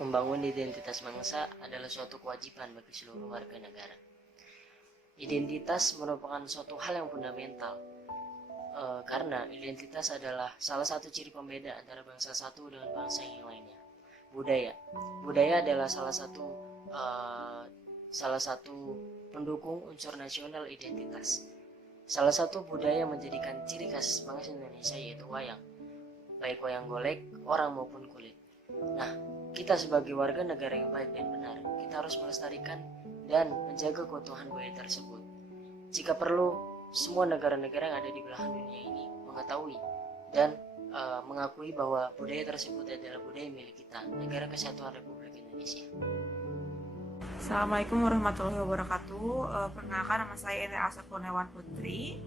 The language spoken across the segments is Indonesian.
Membangun identitas bangsa adalah suatu kewajiban bagi seluruh warga negara. Identitas merupakan suatu hal yang fundamental, karena identitas adalah salah satu ciri pembeda antara bangsa satu dengan bangsa yang lainnya. Budaya adalah salah satu pendukung unsur nasional identitas. Salah satu budaya yang menjadikan ciri khas bangsa Indonesia yaitu wayang, baik wayang golek, orang maupun kulit. Nah, kita sebagai warga negara yang baik dan benar, kita harus melestarikan dan menjaga keutuhan budaya tersebut. Jika perlu, semua negara-negara yang ada di belahan dunia ini mengetahui dan mengakui bahwa budaya tersebut adalah budaya milik kita, Negara Kesatuan Republik Indonesia. Assalamualaikum warahmatullahi wabarakatuh. Perkenalkan, nama saya Eni Alsa Kurniawan Putri.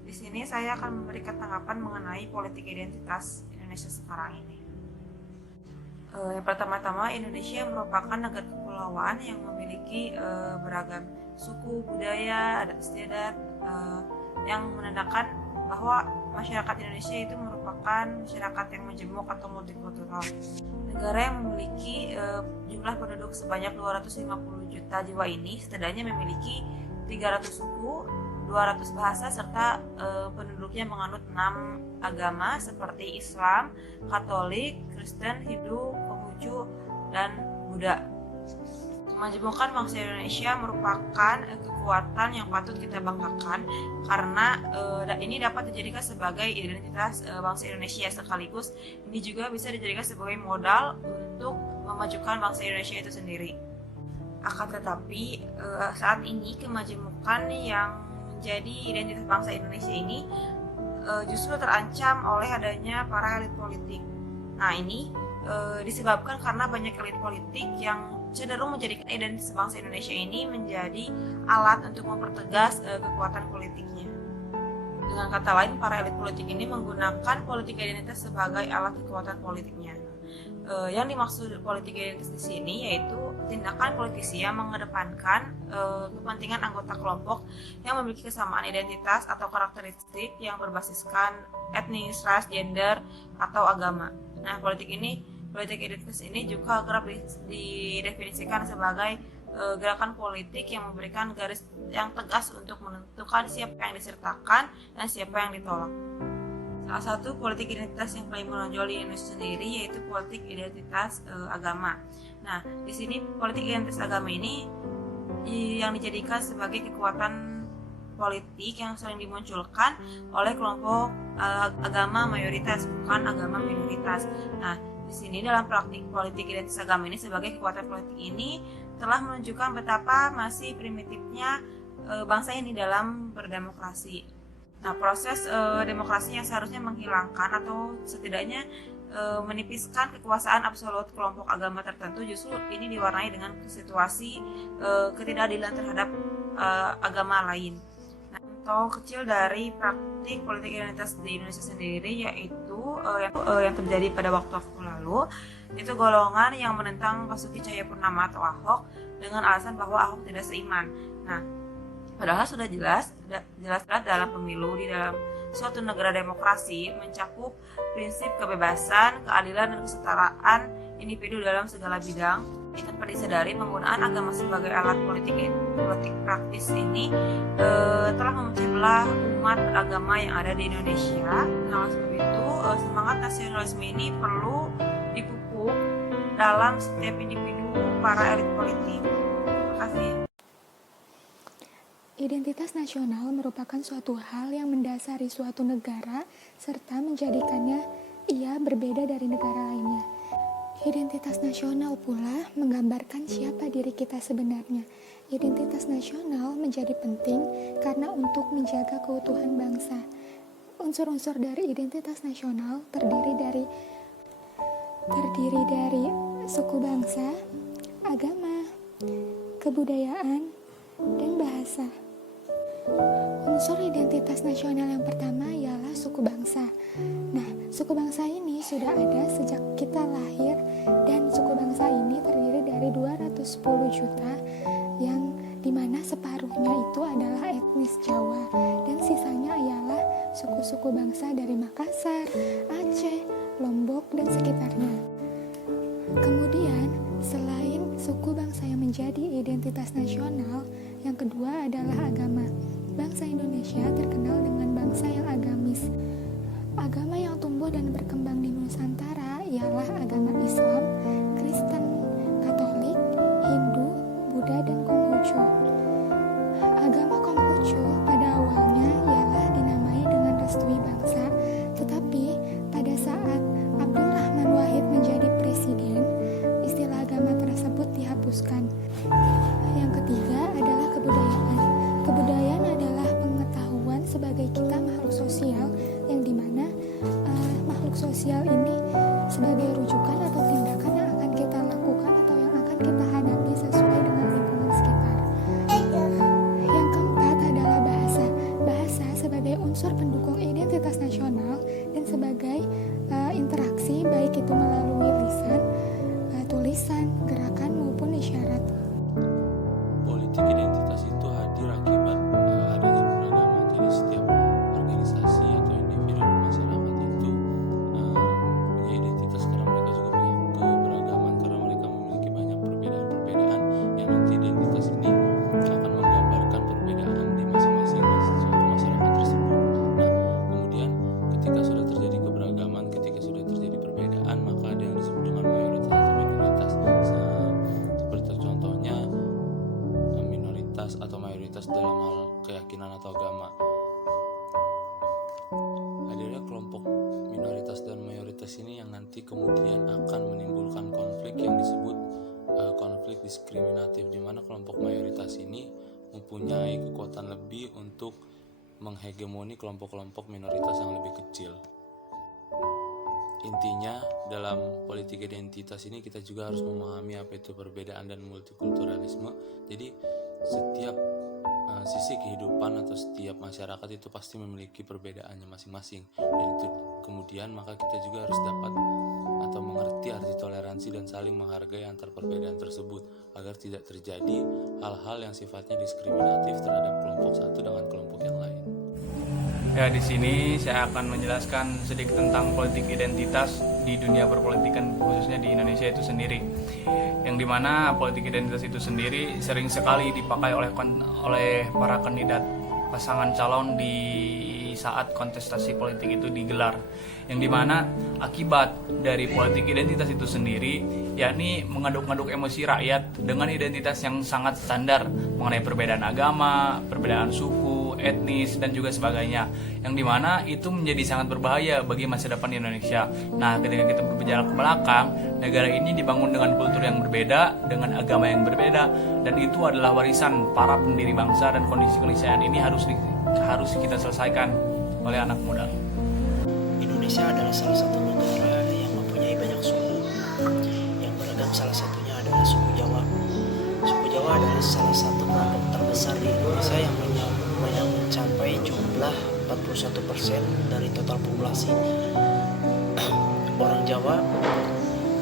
Di sini saya akan memberikan tanggapan mengenai politik identitas Indonesia sekarang ini. Yang pertama-tama, Indonesia merupakan negara kepulauan yang memiliki beragam suku, budaya, adat istiadat, yang menandakan bahwa masyarakat Indonesia itu merupakan masyarakat yang majemuk atau multikultural. Negara yang memiliki jumlah penduduk sebanyak 250 juta jiwa ini setidaknya memiliki 300 suku, 200 bahasa, serta penduduknya menganut 6 agama seperti Islam, Katolik, Kristen, Hindu, Konghucu, dan Buddha. Kemajemukan bangsa Indonesia merupakan kekuatan yang patut kita banggakan karena ini dapat dijadikan sebagai identitas bangsa Indonesia, sekaligus ini juga bisa dijadikan sebagai modal untuk memajukan bangsa Indonesia itu sendiri. Akan tetapi saat ini kemajemukan yang menjadi identitas bangsa Indonesia ini justru terancam oleh adanya para elit politik. Nah, ini disebabkan karena banyak elit politik yang cenderung menjadikan identitas bangsa Indonesia ini menjadi alat untuk mempertegas kekuatan politiknya. Dengan kata lain, para elit politik ini menggunakan politik identitas sebagai alat kekuatan politiknya. Yang dimaksud politik identitas di sini yaitu tindakan politisi yang mengedepankan kepentingan anggota kelompok yang memiliki kesamaan identitas atau karakteristik yang berbasiskan etnis, ras, gender, atau agama. Nah, politik identitas ini juga kerap didefinisikan sebagai gerakan politik yang memberikan garis yang tegas untuk menentukan siapa yang disertakan dan siapa yang ditolak. Salah satu politik identitas yang paling menonjol di Indonesia sendiri yaitu politik identitas agama. Nah, di sini politik identitas agama ini yang dijadikan sebagai kekuatan politik yang sering dimunculkan oleh kelompok agama mayoritas, bukan agama minoritas. Nah, di sini dalam praktik politik identitas agama ini sebagai kekuatan politik ini telah menunjukkan betapa masih primitifnya bangsa ini dalam berdemokrasi. Nah, proses demokrasi yang seharusnya menghilangkan atau setidaknya menipiskan kekuasaan absolut kelompok agama tertentu justru ini diwarnai dengan situasi ketidakadilan terhadap agama lain. Nah, contoh kecil dari praktik politik identitas di Indonesia sendiri yaitu yang terjadi pada waktu lalu, itu golongan yang menentang Basuki Cahayapurnama atau Ahok dengan alasan bahwa Ahok tidak seiman. Nah, padahal sudah jelas dalam pemilu di dalam suatu negara demokrasi mencakup prinsip kebebasan, keadilan, dan kesetaraan individu dalam segala bidang. Tanpa disadari, penggunaan agama sebagai alat politik praktis ini telah memecah belah umat beragama yang ada di Indonesia. Nah, sebab itu semangat nasionalisme ini perlu dipupuk dalam setiap individu para elit politik. Terima kasih. Identitas nasional merupakan suatu hal yang mendasari suatu negara serta menjadikannya ia berbeda dari negara lainnya. Identitas nasional pula menggambarkan siapa diri kita sebenarnya. Identitas nasional menjadi penting karena untuk menjaga keutuhan bangsa. Unsur-unsur dari identitas nasional terdiri dari suku bangsa, agama, kebudayaan, dan bahasa. Unsur identitas nasional yang pertama ialah suku bangsa. Nah, suku bangsa ini sudah ada sejak kita lahir dan suku bangsa ini terdiri dari 210 juta yang dimana separuhnya itu adalah etnis Jawa dan sisanya ialah suku-suku bangsa dari Makassar, Aceh, Lombok, dan sekitarnya. Kemudian menjadi identitas nasional, yang kedua adalah agama. Bangsa Indonesia terkenal dengan bangsa yang agamis. Agama yang tumbuh dan berkembang di Nusantara ialah agama Islam, Kristen, Katolik, Hindu, Buddha, dan Konghucu. Agama Konghucu pada awalnya ialah dinamai dengan Restui Bangsa, tetapi pada saat Abdurrahman Wahid menjadi presiden, istilah agama tersebut dihapuskan. Yang ketiga adalah kebudayaan. Kebudayaan adalah pengetahuan sebagai kita makhluk sosial, yang dimana makhluk sosial ini sebagai rujukan atau tindakan yang akan kita lakukan atau yang akan kita hadapi sesuai dengan lingkungan sekitar. Yang keempat adalah bahasa. Bahasa sebagai unsur pendukung identitas nasional dan sebagai interaksi baik itu melalui lisan, tulisan, gerakan maupun isyarat. Politik identitas itu hadir akibat adanya keragaman. Jadi setiap organisasi atau individu di masyarakat itu punya identitas karena mereka juga punya keberagaman, karena mereka memiliki banyak perbedaan-perbedaan yang nanti identitas ini akan menggambarkan perbedaan di masing-masing suatu masyarakat tersebut. Nah, kemudian ketika sudah terjadi keberagaman, ketika sudah terjadi perbedaan, maka ada yang disebut dengan mayoritas atau minoritas. Seperti contohnya minoritas atau mayoritas dalam hal keyakinan atau agama. Hadirnya kelompok minoritas dan mayoritas ini yang nanti kemudian akan menimbulkan konflik yang disebut konflik diskriminatif, di mana kelompok mayoritas ini mempunyai kekuatan lebih untuk menghegemoni kelompok-kelompok minoritas yang lebih kecil. Intinya dalam politik identitas ini kita juga harus memahami apa itu perbedaan dan multikulturalisme. Jadi setiap sisi kehidupan atau setiap masyarakat itu pasti memiliki perbedaannya masing-masing, dan itu kemudian maka kita juga harus dapat atau mengerti arti toleransi dan saling menghargai antar perbedaan tersebut agar tidak terjadi hal-hal yang sifatnya diskriminatif terhadap kelompok satu dengan kelompok yang lain. Ya, di sini saya akan menjelaskan sedikit tentang politik identitas di dunia perpolitikan, khususnya di Indonesia itu sendiri. Yang dimana politik identitas itu sendiri sering sekali dipakai oleh para kandidat pasangan calon di saat kontestasi politik itu digelar. Yang dimana akibat dari politik identitas itu sendiri yakni mengaduk-aduk emosi rakyat dengan identitas yang sangat standar mengenai perbedaan agama, perbedaan suku, etnis, dan juga sebagainya, yang dimana itu menjadi sangat berbahaya bagi masa depan di Indonesia. Nah, ketika kita berjalan ke belakang, negara ini dibangun dengan kultur yang berbeda, dengan agama yang berbeda, dan itu adalah warisan para pendiri bangsa, dan kondisi keniscayaan ini harus kita selesaikan oleh anak muda. Indonesia adalah salah satu negara yang mempunyai banyak suku yang beragam. Salah satunya adalah suku Jawa. Suku Jawa adalah salah satu kelompok terbesar di Indonesia yang mencapai jumlah 41% dari total populasi. Orang Jawa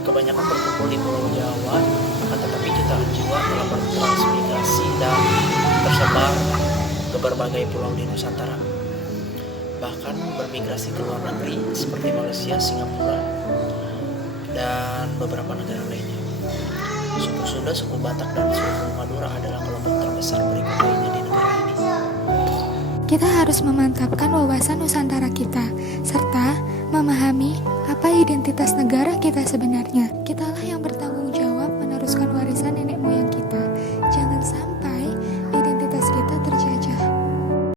kebanyakan berkumpul di Pulau Jawa, akan tetapi jutaan jiwa telah bertransmigrasi dan tersebar ke berbagai pulau di Nusantara, bahkan bermigrasi ke luar negeri seperti Malaysia, Singapura, dan beberapa negara lainnya. Suku Sunda, suku Batak, dan suku Madura adalah kelompok terbesar berikut lainnya di negara ini. Kita harus memantapkan wawasan Nusantara kita, serta memahami apa identitas negara kita sebenarnya. Kitalah yang bertanggung